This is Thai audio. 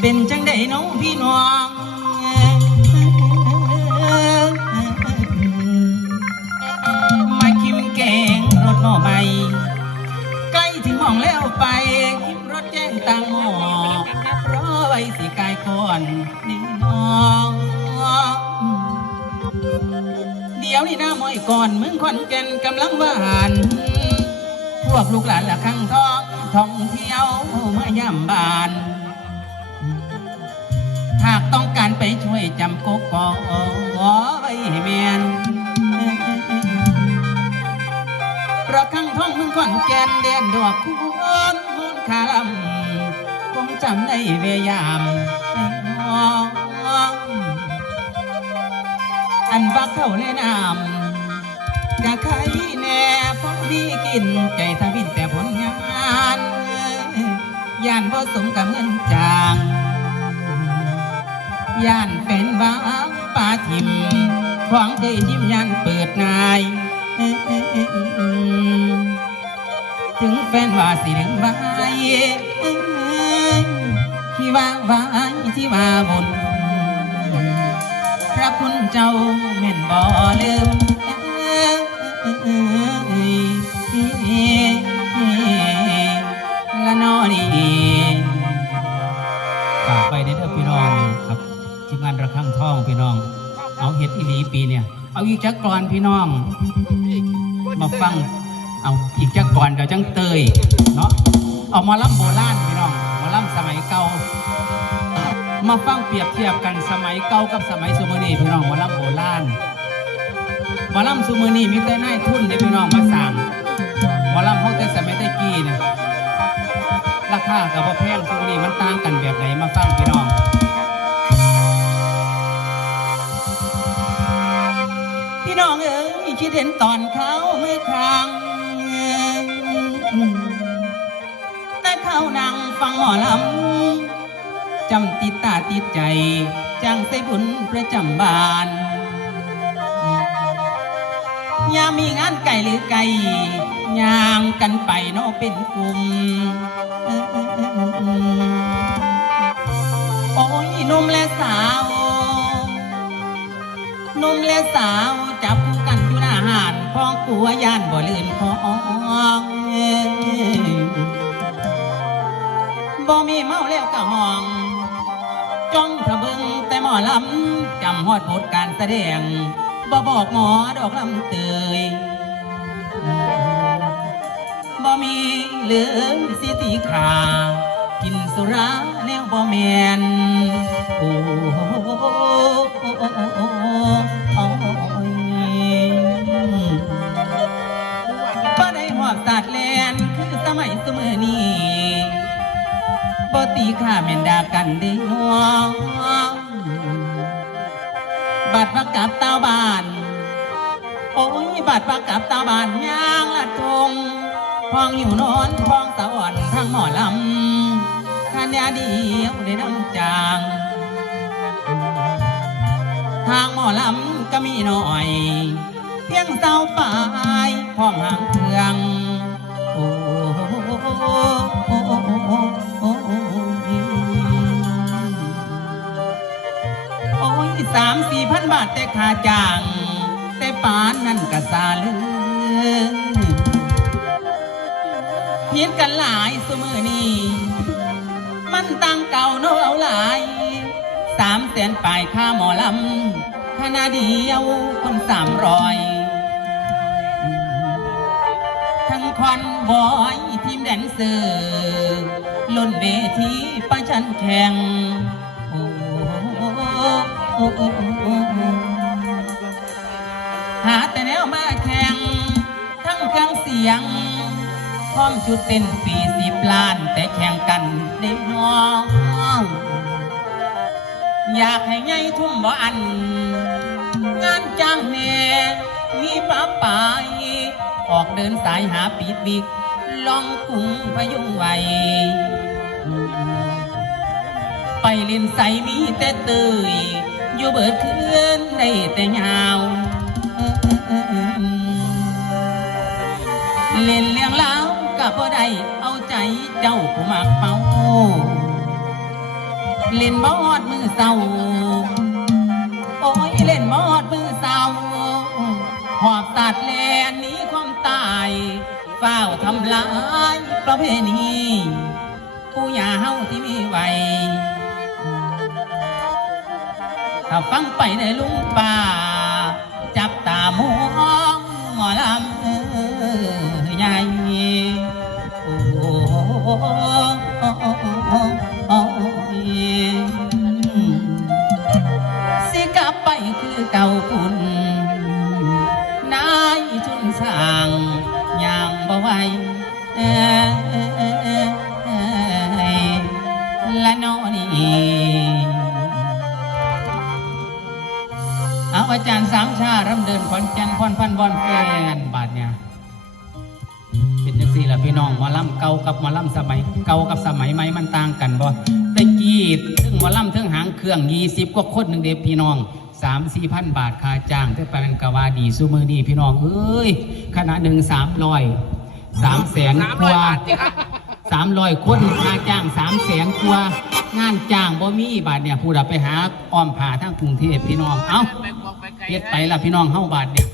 เป็นจังได้น้องพี่น้องมากิมแกงรถหม้อใหม่ใกล้ถึงห้องแล้วไปกิมรถแจ้งตังหม้อรอไว้สิกายก่อนนี่น้องเดี๋ยวนี่หน้ามอยก่อนมืองขอนแก่นกำลังว่าหาน พวกลูกหลานละข้างท้องท่องเที่ยวเมื่อย่ำบาน หากต้องการไปช่วยจำกกก็ไว้ให้แมนเพราะข้างท้องมืองขอนแกนเด่นดอกคุณมูลคาลำคงจำได้เวียามองอันว่าเขาแนะนำ กะใครแน่พอดีกินใจทวินแต่ผลงานย่านบ่สมกับเงินจางย่านเป็นบ้างป่าทิมของเคยยิ้มย่านเปิดนายถึงแฟนว่าสิเดึงไว้ที่ว่าไว้ที่ว่าบนพระคุณเจ้าแม่นบ่ลืม เอาเห็ดอีหลีปีเนี่ย เอาอีกจักกรอนพี่น้อง มาฟัง เอาอีกจักกรอนกับจังเตยเนาะ เอามาล่ำโบราณพี่น้องหมาล่ำสมัยเก่า มาฟังเปรียบเทียบกันสมัยเก่ากับสมัยสมัยนี้พี่น้องหมอลำโบราณหมอลำสมัยนี้มีแต่นายทุนเด้พี่น้องมาสั่งหมอลำเขาแต่สมัยตะกี้เนี่ยราคากับพ่แพงสมัยนี้มันต่างกันแบบไหนมาฟังพี่น้อง คิดเห็นตอนเขาเมื่อครั้งแต่เขานั่งฟังหมอลำจำติดตาติดใจจังใส่บุญประจำบานยามมีงานไก่หรือไก่ยางกันไปเนาะเป็นกลุ่มโอ้ยนุ่มและสาว นุ่มและสาวจับคู่กันอยู่หน้าหานพ้องกลัวย่านบ่ลื่นคองบ่มีเมาแล้วก็ห้อง จ้องทะเบิงแต่หมอลำจำฮอดบทการแสดงบ่บอกหมอดอกลำเตยบ่มีเหลือสิติขากินสุราแนวบ่แมนโอ้ โอ้ยบาดพักกับตาบานย่างละทงพองอยู่นอนพองสะอ่อนทางหมอลำขันยาเดียวได้น้ำจาง ทางหมอลำก็มีหน่อย เพียงเสาปลายพ้อมหางเครื่องโอ้ยสามสี่พันบาทแต่ค่าจ้าง ปานนั่นก็ซาลือเพียนกันหลายสมือนี้มันตั้งเก่าโนเอาหลายสามแสนปลายค่าหมอลำคณะเดียวคนสามร้อย ทั้งควันบอยทีมแดนเซอร์ล้นเวทีประชันแข่งโอ้โอ้โอ้โอ้ วมาแข่งทั้งเครื่องเสียง พร้อมชุดเต้นปีสิบล้านแต่แข่งกันได้น้อง อยากให้ไงทุ่มบ่อัน งานจ้างแน่มีป้าปายออกเดินสายหาปีบิกลองกรุงพยุงไหวไปเล่นใสมีแต่เตยอยู่เบิดคืนได้แต่ยาว เล่นเลี้ยงเล้าวกับบ่ได้เอาใจเจ้าผู้มักเมาเล่นบอดมือเศร้าโอ้ยเล่นบอดมือเศร้าหอบสัตว์แลนนี้ความตายเฝ้าทำลายประเพณีผู้ยาเฮาที่มีไว้ถ้าฟังไปในลุงป่า มองหมอลำเออใหญ่โอ้โอ้สิกลับไปคือเก่าคุณนายทุนสร้างอย่างบ่ไหว อาอาจารย์สามชารำเดินขอนแก่นพรพันบอลแฟนบาทเนี่ยเป็นจังสี่ละพี่น้องหมอลำเก่ากับหมอลำสมัย เก่ากับสมัยใหม่มันต่างกันบ่แต่กี้ถึงหมอลำถึงหางเครื่องยี่สิบกว่าคนหนึ่งเด็พี่น้องสามสี่พันบาทค่าจ้างแต่ปานกะว่าดีสู้มือดีพี่น้องเอ้ยขณะหนึ่งสามร้อยสามแสนกว่าสามร้อยคนค่าจ้างสามแสนกว่างานจ้างบ่มีบาทเนี่ยผู้ใดไปหาอ้อมผ่าทางกรุงเทพพี่น้องเอ้า เฮ็ดไปละพี่น้องเฮาบาทเนี่ย